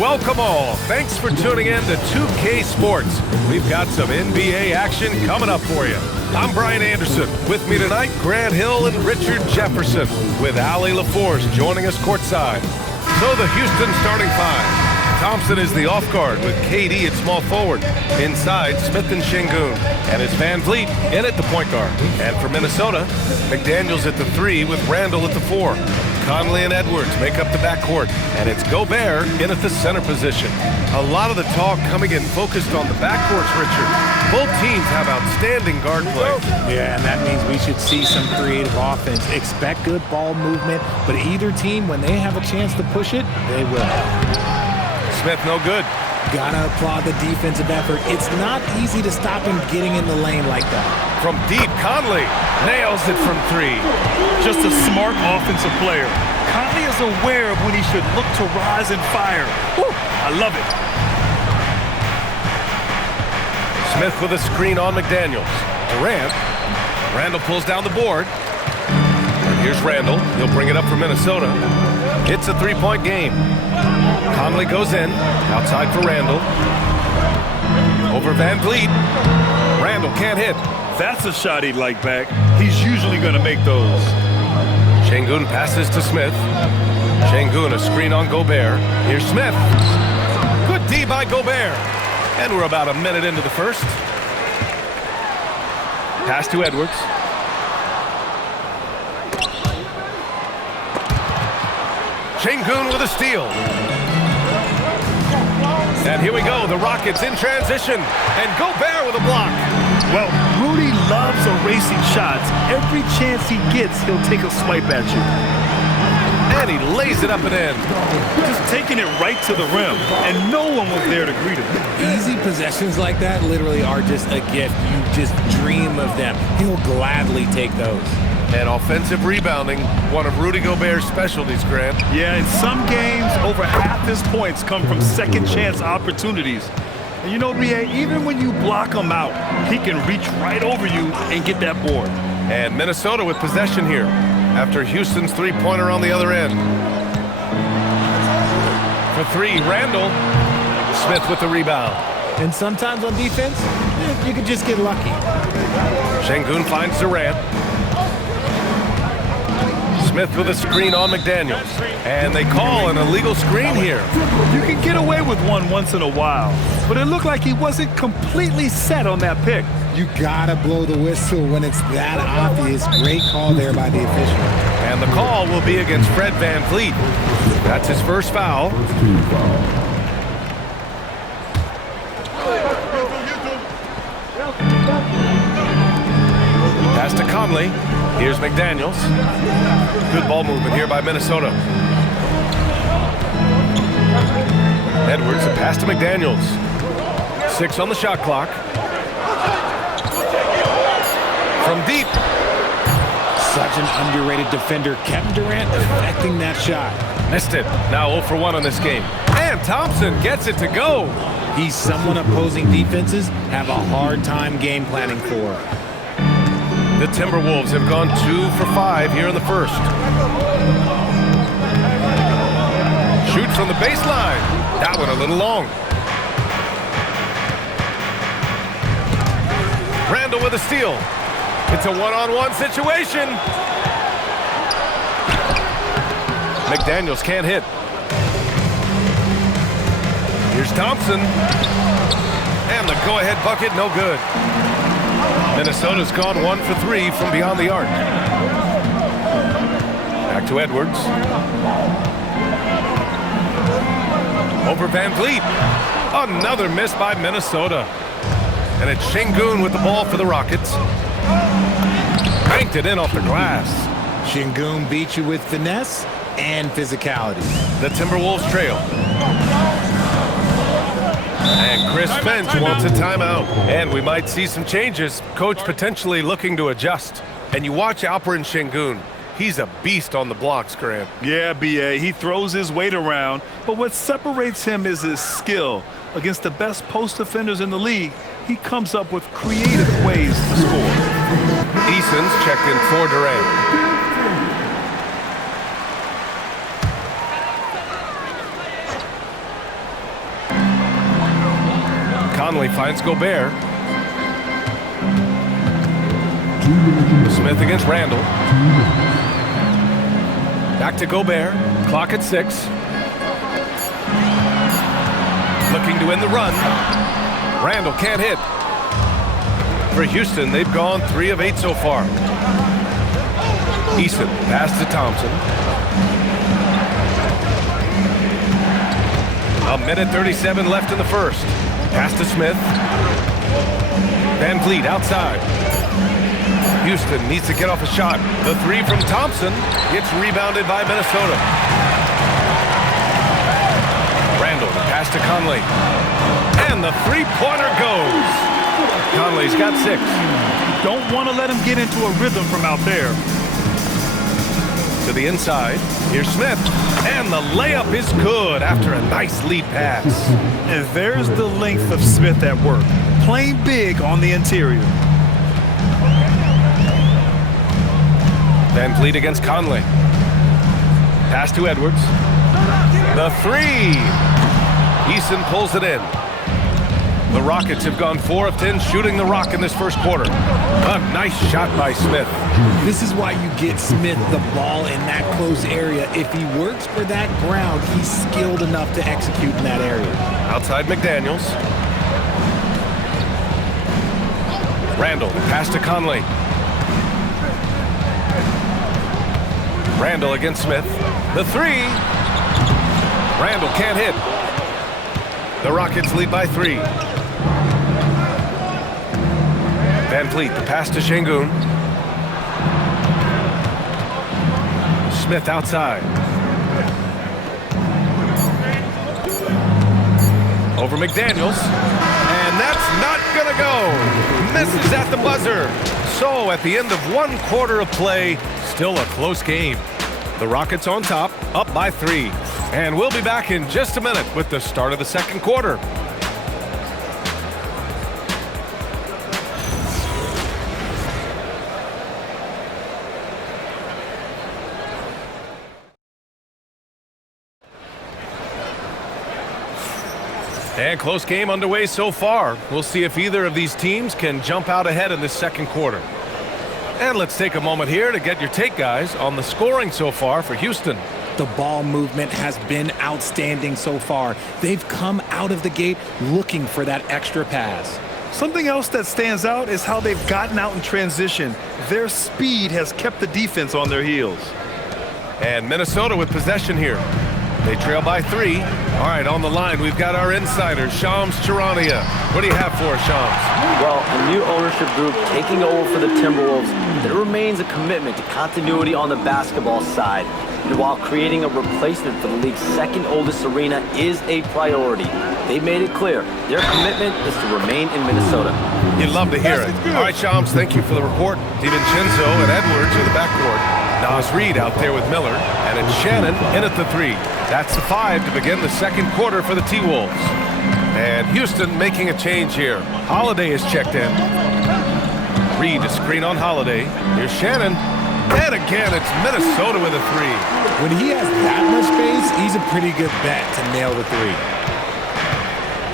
Welcome all. Thanks for tuning in to 2K Sports. We've got some NBA action coming up for you. I'm Brian Anderson. With me tonight, Grant Hill and Richard Jefferson, with Allie LaForce joining us courtside. So the Houston starting five. Thompson is the off guard with KD at small forward. Inside, Smith and Şengün. And it's Van Vliet in at the point guard. And for Minnesota, McDaniels at the 3 with Randall at the 4. Conley and Edwards make up the backcourt. And it's Gobert in at the center position. A lot of the talk coming in focused on the backcourts, Richard. Both teams have outstanding guard play. Yeah, and that means we should see some creative offense. Expect good ball movement, but either team, when they have a chance to push it, they will. Smith, no good. Gotta applaud the defensive effort. It's not easy to stop him getting in the lane like that. From deep, Conley nails it from 3. Just a smart offensive player. Conley is aware of when he should look to rise and fire. Woo, I love it. Smith with a screen on McDaniels. Durant. Randall pulls down the board. And here's Randall. He'll bring it up for Minnesota. It's a 3-point game. Conley goes in. Outside for Randall. Over Van Vliet. Randall can't hit. That's a shot he'd like back. He's usually going to make those. Şengün passes to Smith. Şengün a screen on Gobert. Here's Smith. Good D by Gobert. And we're about a minute into the first. Pass to Edwards. Şengün with a steal. And here we go, the Rockets in transition. And Gobert with a block. Well, Rudy loves erasing shots. Every chance he gets, he'll take a swipe at you. And he lays it up and in. Just taking it right to the rim, and no one was there to greet him. Easy possessions like that literally are just a gift. You just dream of them. He'll gladly take those. And offensive rebounding, one of Rudy Gobert's specialties, Grant. Yeah, in some games, over half his points come from second-chance opportunities. And you know, B.A., even when you block him out, he can reach right over you and get that board. And Minnesota with possession here after Houston's three-pointer on the other end. For 3, Randall. Smith with the rebound. And sometimes on defense, you could just get lucky. Şengün finds Durant. Smith with a screen on McDaniels. And they call an illegal screen here. You can get away with one once in a while, but it looked like he wasn't completely set on that pick. You gotta blow the whistle when it's that obvious. Great call there by the official. And the call will be against Fred Van Vliet. That's his first foul. Pass to Conley. Here's McDaniels. Good ball movement here by Minnesota. Edwards, a pass to McDaniels. 6 on the shot clock. From deep. Such an underrated defender. Kevin Durant affecting that shot. Missed it. Now 0 for 1 on this game. And Thompson gets it to go. He's someone opposing defenses have a hard time game planning for. The Timberwolves have gone 2 for 5 here in the first. Shoots from the baseline. That one a little long. Randall with a steal. It's a one-on-one situation. McDaniels can't hit. Here's Thompson. And the go-ahead bucket, no good. Minnesota's gone 1 for 3 from beyond the arc. Back to Edwards. Over Van Vliet. Another miss by Minnesota. And it's Şengün with the ball for the Rockets. Banked it in off the glass. Şengün beat you with finesse and physicality. The Timberwolves trail. And Chris Finch wants a timeout. And we might see some changes. Coach potentially looking to adjust. And you watch Alperen Şengün. He's a beast on the blocks, Grant. Yeah, B.A., he throws his weight around, but what separates him is his skill. Against the best post defenders in the league, he comes up with creative ways to score. Eason's checked in for Durant. Conley finds Gobert. Smith against Randall. Back to Gobert. Clock at 6. Looking to win the run. Randall can't hit. For Houston, they've gone 3 of 8 so far. Eason pass to Thompson. A minute 37 left in the first. Pass to Smith. Van Vliet outside. Houston needs to get off a shot. The 3 from Thompson gets rebounded by Minnesota. Randall, the pass to Conley. And the three-pointer goes. Conley's got 6. Don't want to let him get into a rhythm from out there. To the inside. Here's Smith. And the layup is good after a nice lead pass. And there's the length of Smith at work. Playing big on the interior. Van Vliet against Conley. Pass to Edwards. The 3. Eason pulls it in. The Rockets have gone 4 of 10 shooting the rock in this first quarter. A nice shot by Smith. This is why you get Smith the ball in that close area. If he works for that ground, he's skilled enough to execute in that area. Outside McDaniels. Randall, pass to Conley. Randall against Smith. The 3. Randall can't hit. The Rockets lead by 3. Van Vliet, the pass to Şengün. Smith outside. Over McDaniels. And that's not gonna go. Misses at the buzzer. So at the end of 1 quarter of play, still a close game. The Rockets on top, up by 3. And we'll be back in just a minute with the start of the second quarter. And close game underway so far. We'll see if either of these teams can jump out ahead in this second quarter. And let's take a moment here to get your take, guys, on the scoring so far for Houston. The ball movement has been outstanding so far. They've come out of the gate looking for that extra pass. Something else that stands out is how they've gotten out in transition. Their speed has kept the defense on their heels. And Minnesota with possession here. They trail by 3. All right, on the line, we've got our insider, Shams Charania. What do you have for us, Shams? Well, a new ownership group taking over for the Timberwolves, there remains a commitment to continuity on the basketball side. And while creating a replacement for the league's second oldest arena is a priority, they made it clear their commitment is to remain in Minnesota. You'd love to hear it. All right, Shams, thank you for the report. DiVincenzo and Edwards in the backcourt. Nas Reed out there with Miller, and it's Shannon in at the 3. That's the 5 to begin the second quarter for the T-Wolves. And Houston making a change here. Holiday is checked in. Reed to screen on Holiday. Here's Shannon. And again, it's Minnesota with a 3. When he has that much space, he's a pretty good bet to nail the 3.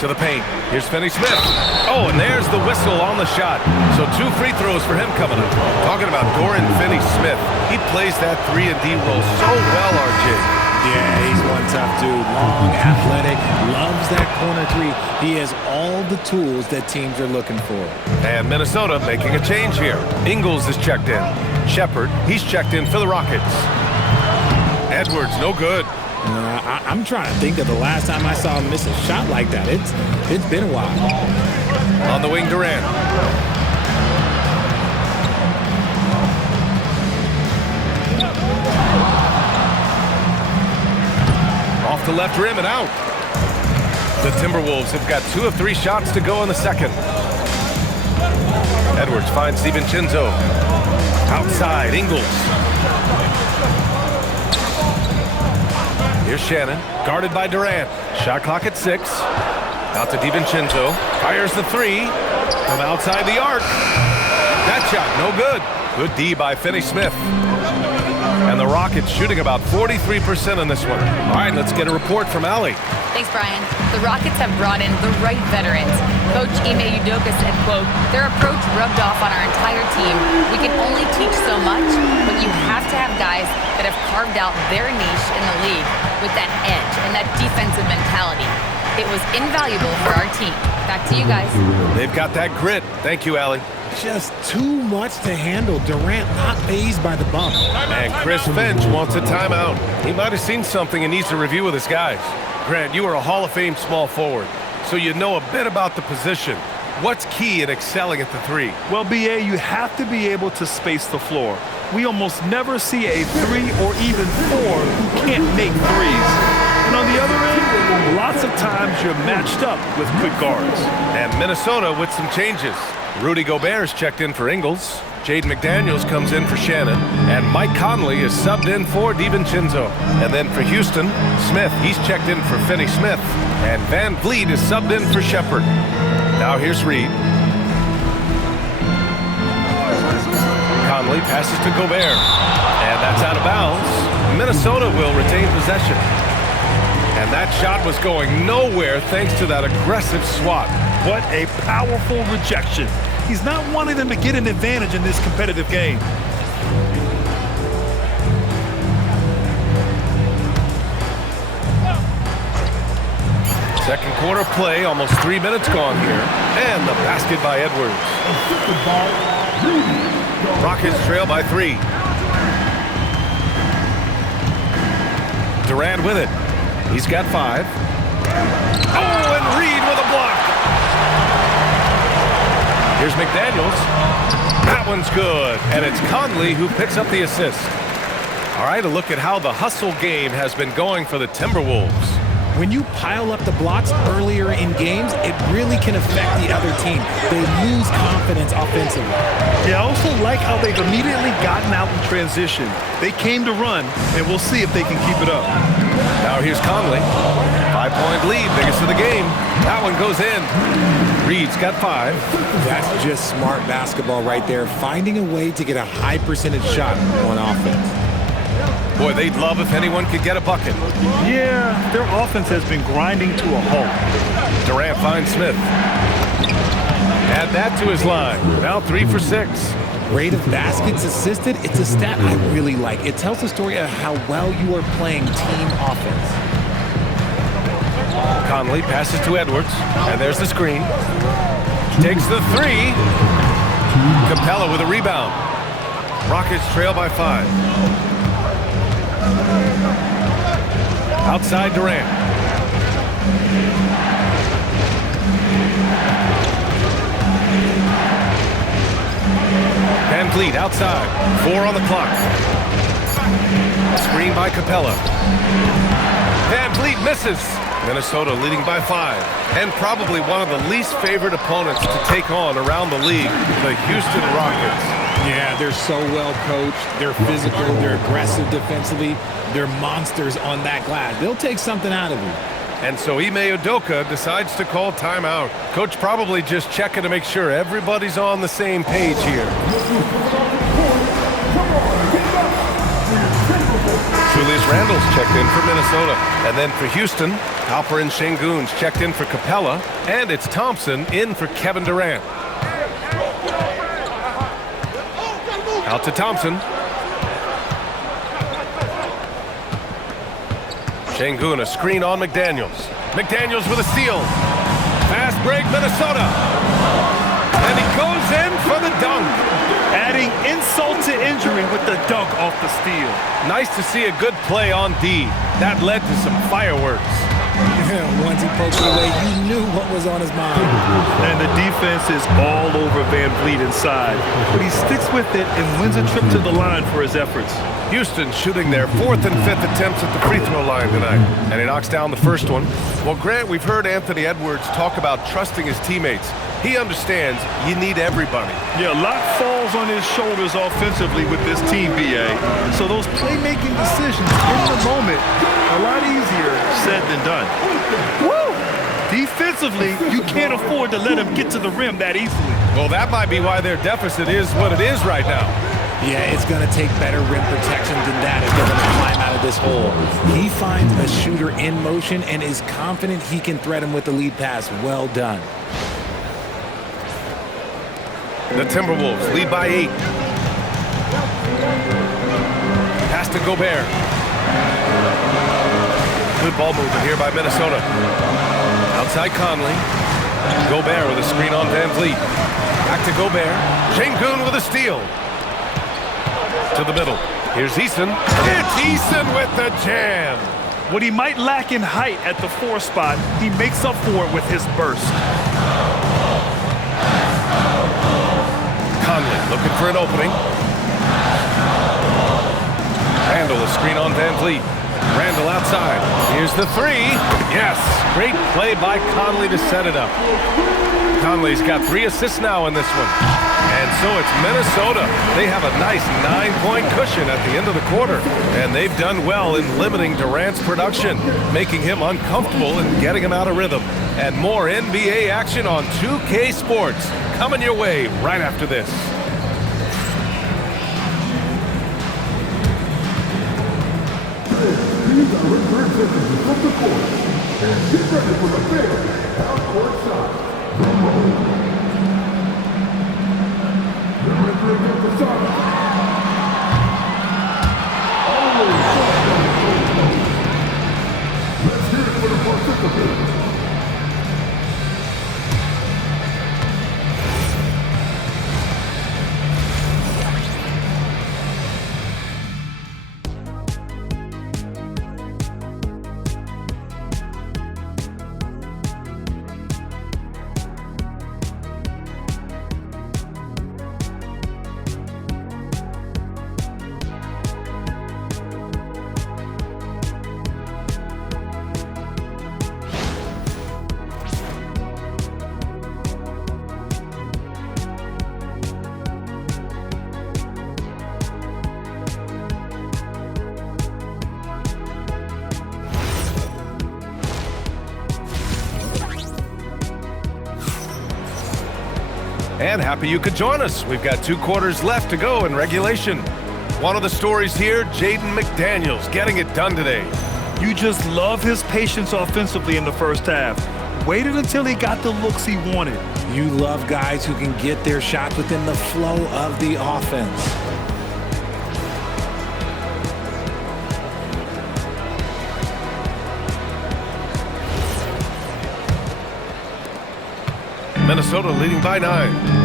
To the paint. Here's Finney-Smith. Oh, and there's the whistle on the shot. So 2 free throws for him coming up. Talking about Dorian Finney-Smith. He plays that 3-and-D role so well, RJ. Yeah, he's one tough dude. Long, athletic, loves that corner 3. He has all the tools that teams are looking for. And Minnesota making a change here. Ingles is checked in. Shepard, he's checked in for the Rockets. Edwards, no good. I'm trying to think of the last time I saw him miss a shot like that. It's been a while. On the wing, Durant. Off the left rim and out. The Timberwolves have got 2 of 3 shots to go in the second. Edwards finds DiVincenzo. Outside, Ingles. Here's Shannon, guarded by Durant. Shot clock at 6. Out to DiVincenzo. Fires the 3 from outside the arc. That shot, no good. Good D by Finney-Smith. And the Rockets shooting about 43% on this one. All right, let's get a report from Allie. Thanks, Brian. The Rockets have brought in the right veterans. Coach Ime Udoka said, quote, "Their approach rubbed off on our entire team. We can only teach so much, but you have to have guys that have carved out their niche in the league with that edge and that defensive mentality. It was invaluable for our team." Back to you guys. They've got that grit. Thank you, Allie. Just too much to handle. Durant not fazed by the bump. And Chris Finch wants a timeout. He might have seen something and needs to review with his guys. Grant, you are a Hall of Fame small forward, so you know a bit about the position. What's key in excelling at the three? Well, BA, you have to be able to space the floor. We almost never see a 3 or even 4 who can't make threes. And on the other end, lots of times you're matched up with quick guards. And Minnesota with some changes. Rudy Gobert's checked in for Ingles. Jaden McDaniels comes in for Shannon. And Mike Conley is subbed in for DiVincenzo. And then for Houston, Smith, he's checked in for Finney Smith. And Van Vliet is subbed in for Shepard. Now here's Reed. Conley passes to Gobert. And that's out of bounds. Minnesota will retain possession. And that shot was going nowhere thanks to that aggressive swat. What a powerful rejection. He's not wanting them to get an advantage in this competitive game. Second quarter play, almost 3 minutes gone here. And the basket by Edwards. Rockets trail by 3. Durant with it. He's got 5. Oh, and Reed with a block. Here's McDaniels. That one's good. And it's Conley who picks up the assist. All right, a look at how the hustle game has been going for the Timberwolves. When you pile up the blocks earlier in games, it really can affect the other team. They lose confidence offensively. Yeah, I also like how they've immediately gotten out in transition. They came to run, and we'll see if they can keep it up. Now here's Conley. 5-point lead, biggest of the game. That one goes in. Reed's got 5. That's just smart basketball right there, finding a way to get a high percentage shot on offense. Boy, they'd love if anyone could get a bucket. Yeah, their offense has been grinding to a halt. Durant finds Smith. Add that to his line. Now 3 for 6. Rate of baskets assisted, it's a stat I really like. It tells the story of how well you are playing team offense. Conley passes to Edwards, and there's the screen. Takes the 3. Capella with a rebound. Rockets trail by 5. Outside Durant. Van Vliet outside. 4 on the clock. Screen by Capella. Van Vliet misses. Minnesota leading by 5. And probably one of the least favored opponents to take on around the league, the Houston Rockets. Yeah, they're so well coached. They're physical. They're aggressive defensively. They're monsters on that glass. They'll take something out of you. And so Ime Udoka decides to call timeout. Coach probably just checking to make sure everybody's on the same page here. Julius Randle's checked in for Minnesota. And then for Houston, Alperen Sengun's checked in for Capella. And it's Thompson in for Kevin Durant. Out to Thompson. Sengun, a screen on McDaniels. McDaniels with a steal. Fast break, Minnesota. And he goes in for the dunk. Adding insult to injury with the dunk off the steal. Nice to see a good play on D. That led to some fireworks. Once he poked it away, you knew what was on his mind. And the defense is all over Van Vliet inside. But he sticks with it and wins a trip to the line for his efforts. Houston shooting their 4th and 5th attempts at the free throw line tonight. And he knocks down the first one. Well, Grant, we've heard Anthony Edwards talk about trusting his teammates. He understands you need everybody. Yeah, a lot falls on his shoulders offensively with this team, BA. So those playmaking decisions in the moment, a lot easier said than done. Woo! Defensively, you can't afford to let him get to the rim that easily. Well, that might be why their deficit is what it is right now. Yeah, it's going to take better rim protection than that if they're going to climb out of this hole. He finds a shooter in motion and is confident he can thread him with the lead pass. Well done. The Timberwolves lead by 8. Pass to Gobert. Good ball movement here by Minnesota. Outside Conley. Gobert with a screen on Van Vliet. Back to Gobert. Şengün with a steal. To the middle. Here's Eason. It's Eason with the jam. What he might lack in height at the 4 spot, he makes up for it with his burst. Conley looking for an opening. Randall, a screen on Van Vliet. Randall outside. Here's the 3. Yes, great play by Conley to set it up. Conley's got 3 assists now in this one. And so it's Minnesota. They have a nice 9-point cushion at the end of the quarter. And they've done well in limiting Durant's production, making him uncomfortable and getting him out of rhythm. And more NBA action on 2K Sports coming your way right after this. These are representatives from the court. And get ready for the big half-court shot. Drum roll. Get ready for the shot. Let's hear it for the participants. And happy you could join us. We've got 2 quarters left to go in regulation. One of the stories here, Jaden McDaniels getting it done today. You just love his patience offensively in the first half. Waited until he got the looks he wanted. You love guys who can get their shots within the flow of the offense. Minnesota leading by 9.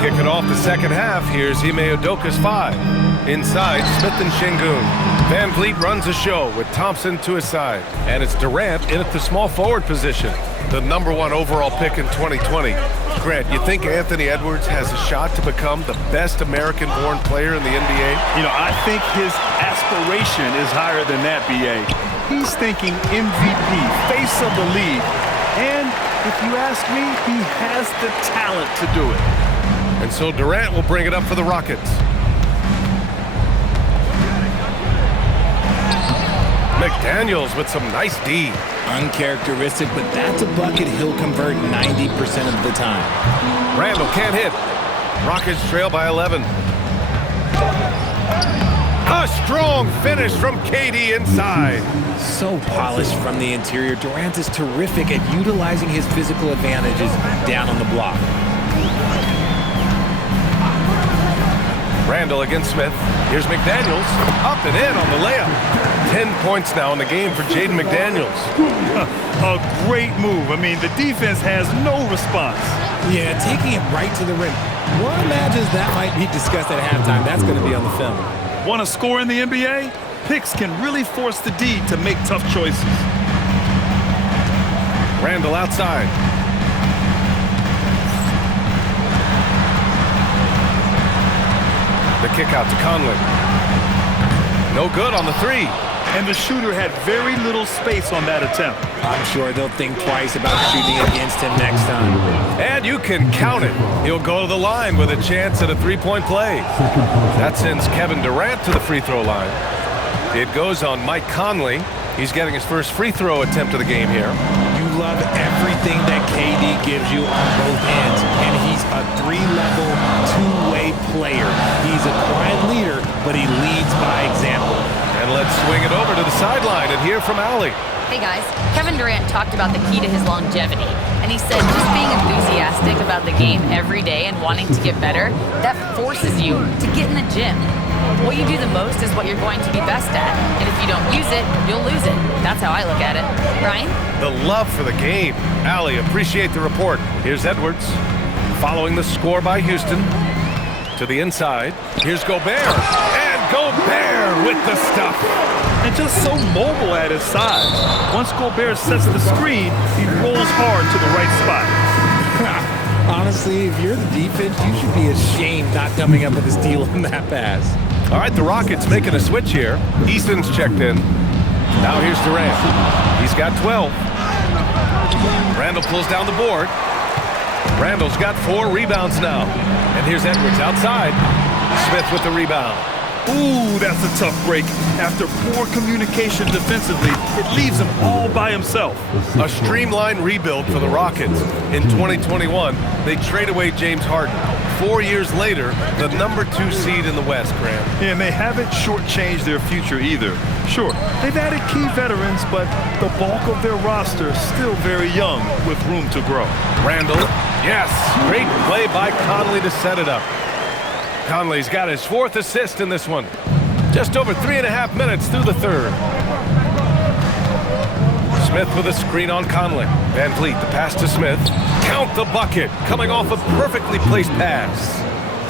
Kicking off the second half, here's Ime Udoka's 5. Inside, Smith and Şengün. Van Vliet runs a show with Thompson to his side. And it's Durant in at the small forward position, the #1 overall pick in 2020. Grant, you think Anthony Edwards has a shot to become the best American-born player in the NBA? You know, I think his aspiration is higher than that, B.A. He's thinking MVP, face of the league. And if you ask me, he has the talent to do it. And so Durant will bring it up for the Rockets. McDaniels with some nice D. Uncharacteristic, but that's a bucket he'll convert 90% of the time. Randall can't hit. Rockets trail by 11. A strong finish from KD inside. So polished from the interior. Durant is terrific at utilizing his physical advantages down on the block. Randall against Smith. Here's McDaniels. Up and in on the layup. 10 points now in the game for Jaden McDaniels. A great move. I mean, the defense has no response. Yeah, taking it right to the rim. One imagines that might be discussed at halftime. That's going to be on the film. Want to score in the NBA? Picks can really force the D to make tough choices. Randall outside. The kick out to Conley. No good on the 3. And the shooter had very little space on that attempt. I'm sure they'll think twice about shooting against him next time. And you can count it. He'll go to the line with a chance at a 3-point play. That sends Kevin Durant to the free throw line. It goes on Mike Conley. He's getting his first free throw attempt of the game here. You love everything that KD gives you on both ends, and he's a 3-level, 2-way player. He's a quiet leader, but he leads by example. And let's swing it over to the sideline and hear from Allie. Hey guys, Kevin Durant talked about the key to his longevity, and he said just being enthusiastic about the game every day and wanting to get better, that forces you to get in the gym. What you do the most is what you're going to be best at, and if you don't use it, you'll lose it. That's how I look at it. Ryan? The love for the game. Allie, appreciate the report. Here's Edwards, following the score by Houston. To the inside, here's Gobert, and Gobert with the stuff. And just so mobile at his size. Once Gobert sets the screen, he rolls hard to the right spot. Honestly, if you're the defense, you should be ashamed not coming up with a steal on that pass. All right, the Rockets making a switch here. Easton's checked in. Now here's Durant. He's got 12. Randall pulls down the board. Randall's got 4 rebounds now. And here's Edwards outside. Smith with the rebound. Ooh, that's a tough break. After poor communication defensively, it leaves him all by himself. A streamlined rebuild for the Rockets. In 2021, they trade away James Harden. 4 years later, the #2 seed in the West, Graham. And they haven't shortchanged their future either. Sure, they've added key veterans, but the bulk of their roster is still very young with room to grow. Randall, yes, great play by Conley to set it up. Conley's got his 4th assist in this one. Just over 3.5 minutes through the third. Smith with a screen on Conley. Van Vliet, the pass to Smith. Count the bucket, coming off a perfectly placed pass.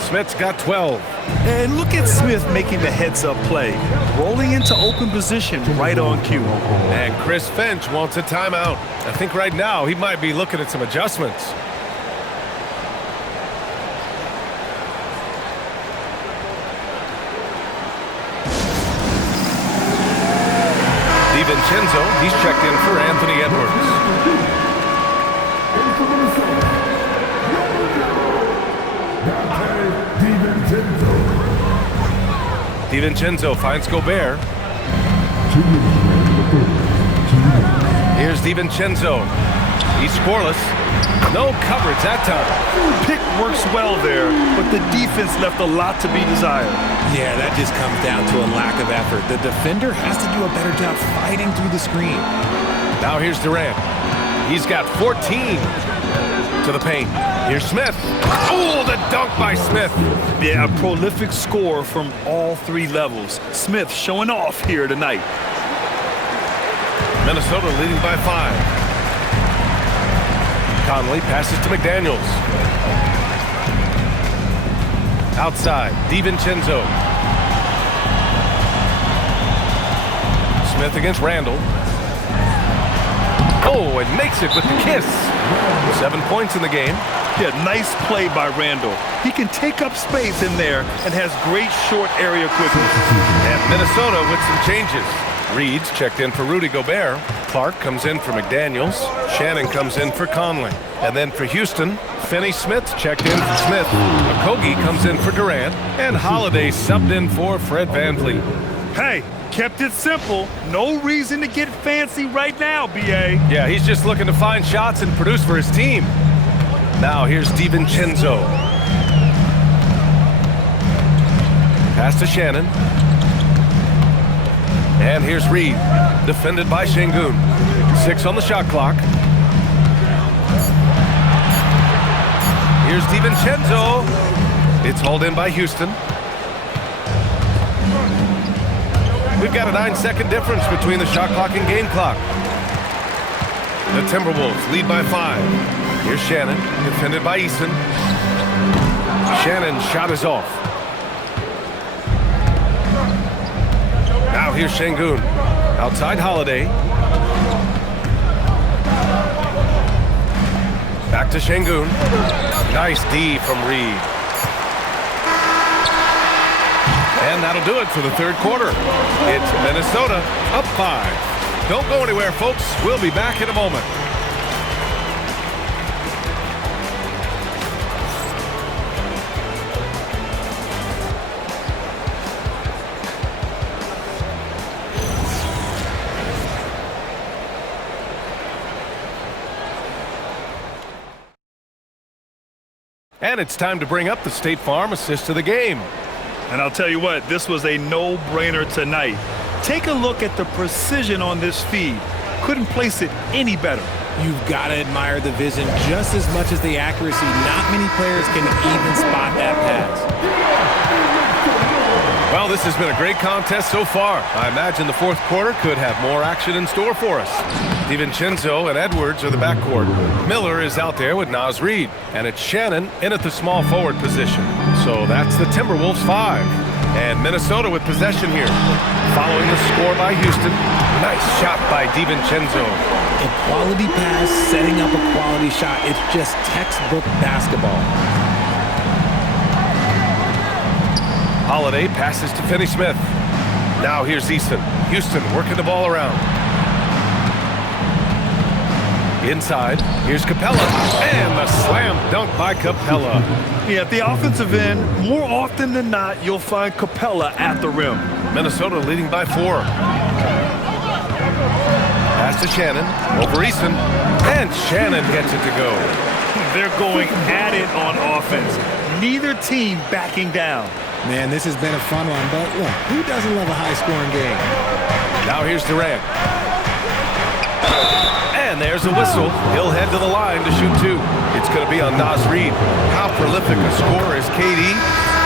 Smith's got 12. And look at Smith making the heads-up play, rolling into open position right on cue. And Chris Finch wants a timeout. I think right now he might be looking at some adjustments. DiVincenzo, he's checked in for Anthony Edwards. DiVincenzo finds Gobert. Here's DiVincenzo. He's scoreless. No coverage that time. Pick works well there, but the defense left a lot to be desired. Yeah, that just comes down to a lack of effort. The defender has to do a better job fighting through the screen. Now here's Durant. He's got 14 to the paint. Here's Smith. Oh, the dunk by Smith. Yeah, a prolific score from all 3 levels. Smith showing off here tonight. Minnesota leading by 5. Conley passes to McDaniels. Outside, DiVincenzo. Smith against Randall. Oh, and makes it with the kiss. 7 points in the game. Yeah, nice play by Randall. He can take up space in there and has great short area quickness. And Minnesota with some changes. Reed's checked in for Rudy Gobert. Clark comes in for McDaniels. Shannon comes in for Conley. And then for Houston, Finney-Smith checked in for Smith. Okogie comes in for Durant. And Holiday subbed in for Fred VanVleet. Hey, kept it simple. No reason to get fancy right now, B.A. Yeah, he's just looking to find shots and produce for his team. Now here's DiVincenzo. Pass to Shannon. And here's Reed, defended by Şengün. 6 on the shot clock. Here's DiVincenzo. It's hauled in by Houston. We've got a 9-second difference between the shot clock and game clock. The Timberwolves lead by 5. Here's Shannon, defended by Easton. Shannon's shot is off. Now here's Şengün. Outside Holiday. Back to Şengün. Nice D from Reed. And that'll do it for the third quarter. It's Minnesota up 5. Don't go anywhere, folks. We'll be back in a moment. And it's time to bring up the State Farm assist of the game. And I'll tell you what, this was a no-brainer tonight. Take a look at the precision on this feed. Couldn't place it any better. You've got to admire the vision just as much as the accuracy. Not many players can even spot that pass. Well, this has been a great contest so far. I imagine the fourth quarter could have more action in store for us. DiVincenzo and Edwards are the backcourt. Miller is out there with Naz Reid. And it's Shannon in at the small forward position. So that's the Timberwolves 5. And Minnesota with possession here. Following the score by Houston. Nice shot by DiVincenzo. A quality pass, setting up a quality shot. It's just textbook basketball. Holiday passes to Finney-Smith. Now here's Easton. Houston working the ball around. Inside, here's Capella. And the slam dunk by Capella. Yeah, at the offensive end, more often than not, you'll find Capella at the rim. Minnesota leading by 4. Pass to Shannon. Over Easton. And Shannon gets it to go. They're going at it on offense. Neither team backing down. Man, this has been a fun one, but look, who doesn't love a high-scoring game? Now here's Durant. And there's a whistle. He'll head to the line to shoot 2. It's going to be on Naz Reid. How prolific a scorer is KD?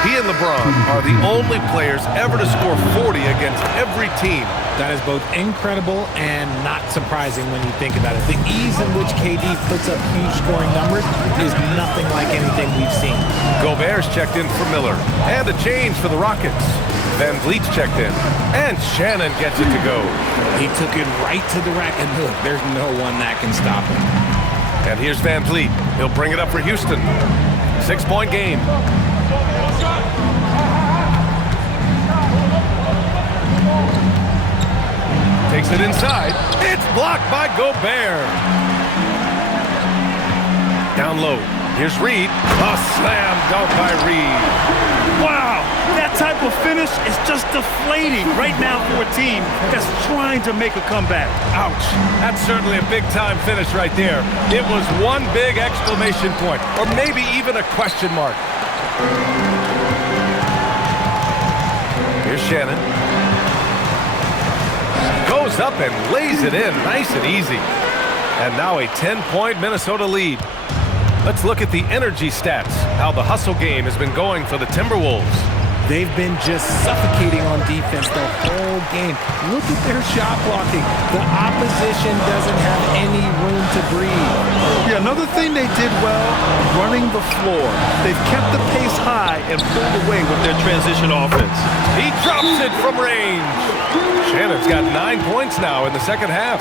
He and LeBron are the only players ever to score 40 against every team. That is both incredible and not surprising when you think about it. The ease in which KD puts up huge scoring numbers is nothing like anything we've seen. Gobert's checked in for Miller. And a change for the Rockets. Van Vliet's checked in. And Shannon gets it to go. He took it right to the rack, and look, there's no one that can stop him. And here's Van Vliet. He'll bring it up for Houston. 6-point game. Takes it inside. It's blocked by Gobert. Down low. Here's Reid. A slam dunk by Reid. Wow, that type of finish is just deflating right now for a team that's trying to make a comeback. Ouch. That's certainly a big-time finish right there. It was one big exclamation point, or maybe even a question mark. Here's Shannon. Goes up and lays it in nice and easy. And now a 10-point Minnesota lead. Let's look at the energy stats, how the hustle game has been going for the Timberwolves. They've been just suffocating on defense the whole game. Look at their shot blocking. The opposition doesn't have any room to breathe. Yeah, another thing they did well, running the floor. They've kept the pace high and pulled away with their transition offense. He drops it from range. Shannon's got 9 points now in the second half.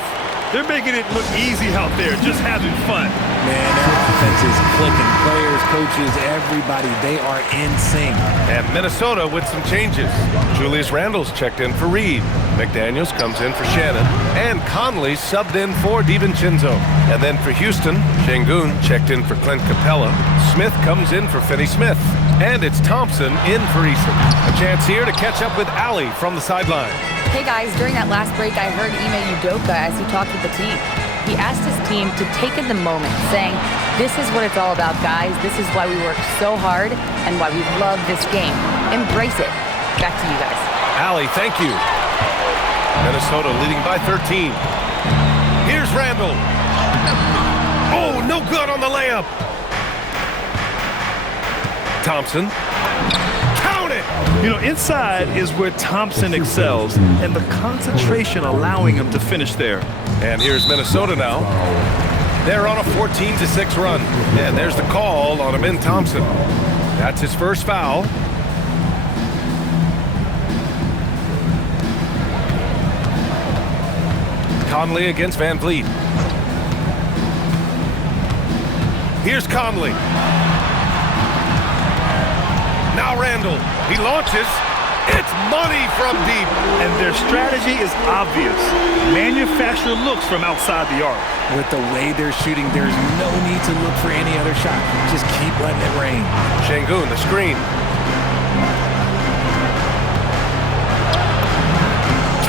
They're making it look easy out there, just having fun. Man, their offense is clicking. Players, coaches, everybody, they are in sync. And Minnesota with some changes. Julius Randle's checked in for Reid. McDaniels comes in for Shannon. And Conley subbed in for DiVincenzo. And then for Houston, Şengün checked in for Clint Capella. Smith comes in for Finney-Smith. And it's Thompson in for Easton. A chance here to catch up with Allie from the sideline. Hey guys, during that last break, I heard Ime Udoka as he talked with the team. He asked his team to take in the moment, saying, "This is what it's all about, guys. This is why we work so hard and why we love this game. Embrace it." Back to you guys. Allie, thank you. Minnesota leading by 13. Here's Randle. Oh, no good on the layup. Thompson. Count it! You know, inside is where Thompson excels, and the concentration allowing him to finish there. And here's Minnesota now. They're on a 14-6 run. And there's the call on Amin Thompson. That's his first foul. Conley against Van Vliet. Here's Conley. Now Randle. He launches. It's money from deep. And their strategy is obvious. Manufacture looks from outside the arc. With the way they're shooting, there's no need to look for any other shot. Just keep letting it rain. Şengün, the screen.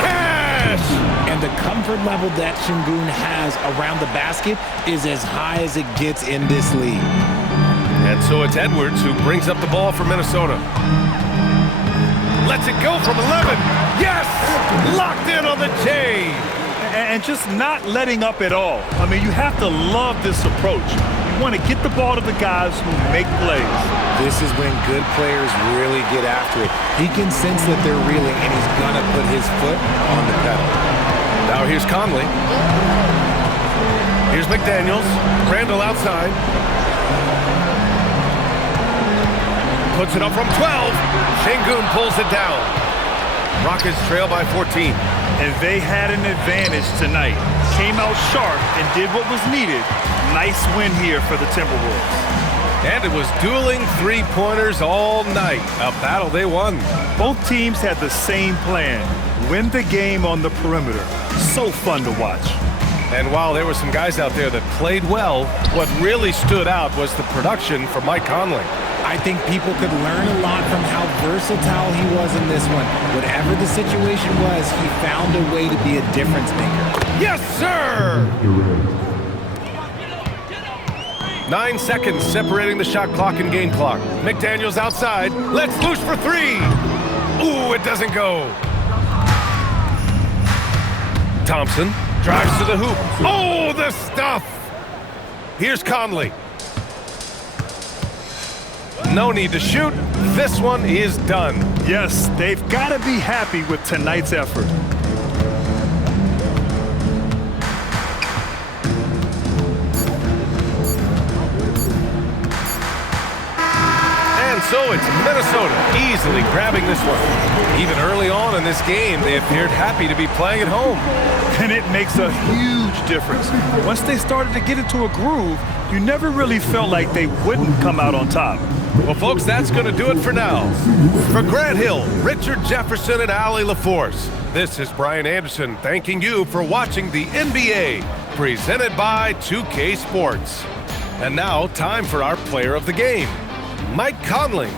Cash! And the comfort level that Şengün has around the basket is as high as it gets in this league. And so it's Edwards who brings up the ball for Minnesota. Lets it go from 11. Yes! Locked in on the J. And just not letting up at all. I mean, you have to love this approach. You want to get the ball to the guys who make plays. This is when good players really get after it. He can sense that they're reeling, and he's going to put his foot on the pedal. Now here's Conley. Here's McDaniels. Randall outside. Puts it up from 12. Şengün pulls it down. Rockets trail by 14. And they had an advantage tonight. Came out sharp and did what was needed. Nice win here for the Timberwolves. And it was dueling three-pointers all night. A battle they won. Both teams had the same plan. Win the game on the perimeter. So fun to watch. And while there were some guys out there that played well, what really stood out was the production from Mike Conley. I think people could learn a lot from how versatile he was in this one. Whatever the situation was, he found a way to be a difference maker. Yes, sir! 9 seconds separating the shot clock and game clock. McDaniels outside. Let's loose for three. Ooh, it doesn't go. Thompson drives to the hoop. Oh, the stuff! Here's Conley. No need to shoot. This one is done. Yes, they've got to be happy with tonight's effort. And so it's Minnesota easily grabbing this one. Even early on in this game, they appeared happy to be playing at home. And it makes a huge difference. Once they started to get into a groove, you never really felt like they wouldn't come out on top. Well, folks, that's going to do it for now. For Grant Hill, Richard Jefferson, and Allie LaForce, this is Brian Anderson thanking you for watching the NBA, presented by 2K Sports. And now, time for our player of the game, Mike Conley.